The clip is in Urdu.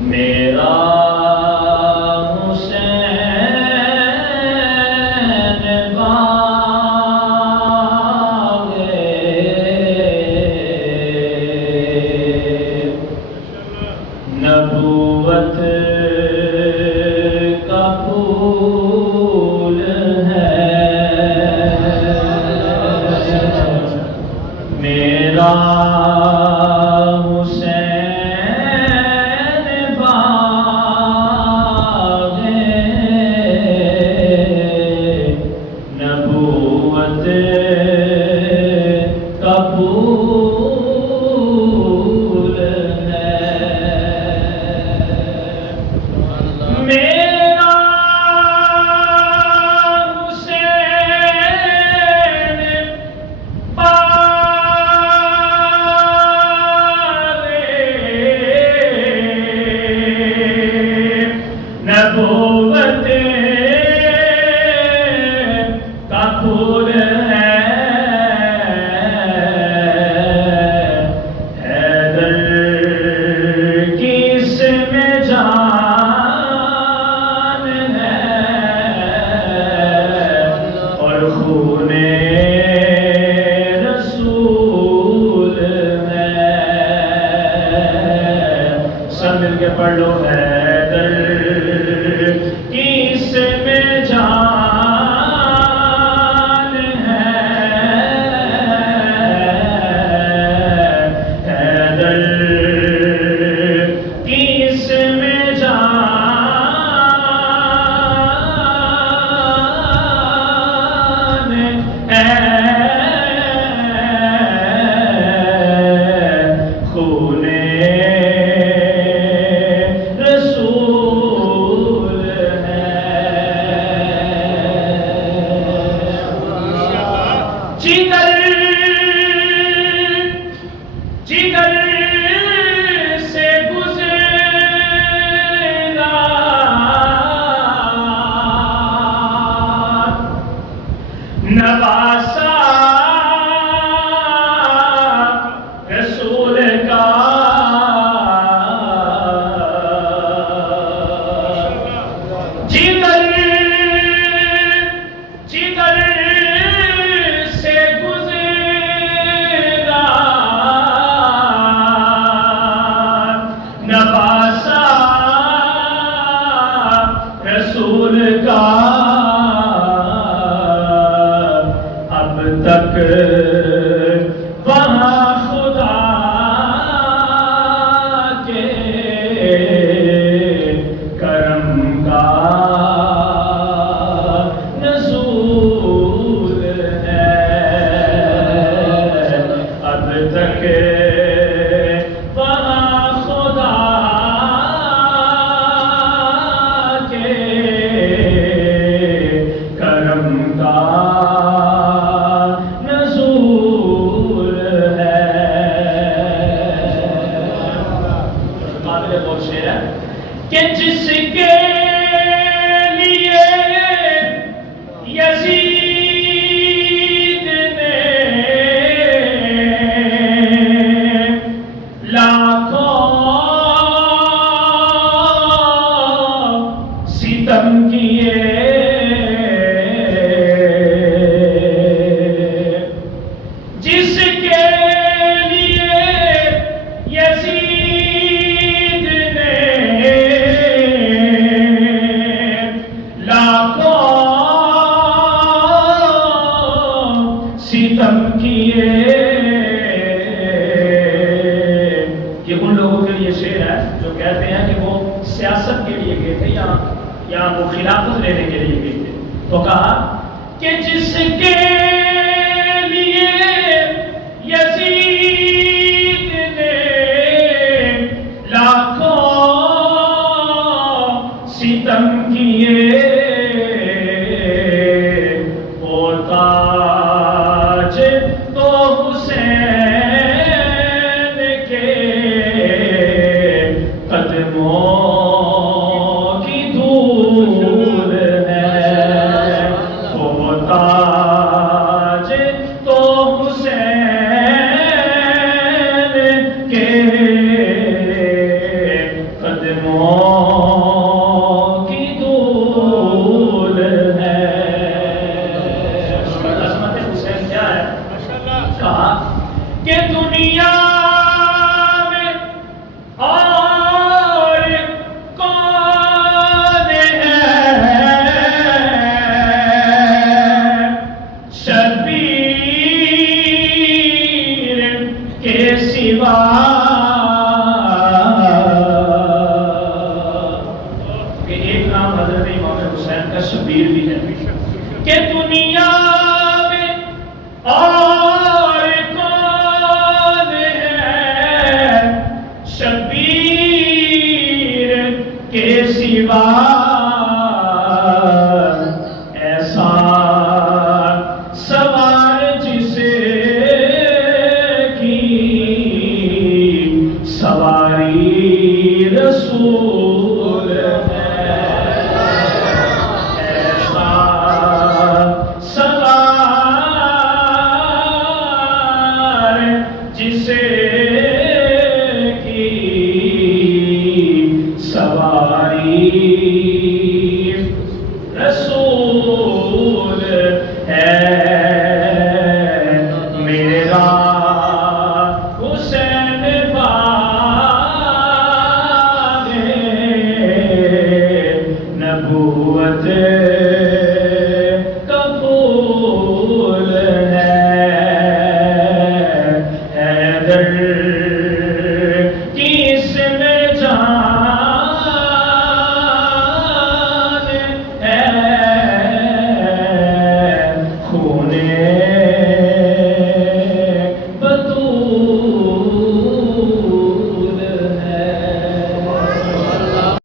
میرا نبوت کا پھول ہے میرا حسین باغ نبوت کا پھول میرا حسین باغ نبوت کا پھول ہے حیدر کی اس میں جان خون رسول ہے سب مل کے پڑھ لو حیدر کی اس میں جان ہے حیدر کی اس میں جان خون رسول ہے جگر جگر سے گزرا نواسا رسول کا جگر جگر سے گزرا نواسا رسول کا اب تک وہاں خدا کے کرم کا نزول ہے اب تک وہاں خدا کے کرم کا نزول ہے قابل غور شعر ہے کہ جس کے لیے یزید نے لاکھوں ستم کیے جس کے لیے یزید نے لاکھوں ستم کیے یہ ان لوگوں کے لیے شعر ہے جو کہتے ہیں کہ وہ سیاست کے لیے گئے تھے یا وہ خلافت لینے کے لیے گئے تھے تو کہا کہ جس کے لیے یزید نے لاکھوں ستم کیے وہ تاج تو حسین کے قدموں کی دھول ہے وہ تاج کے سوا ایسا سوار جسے کی سواری رسول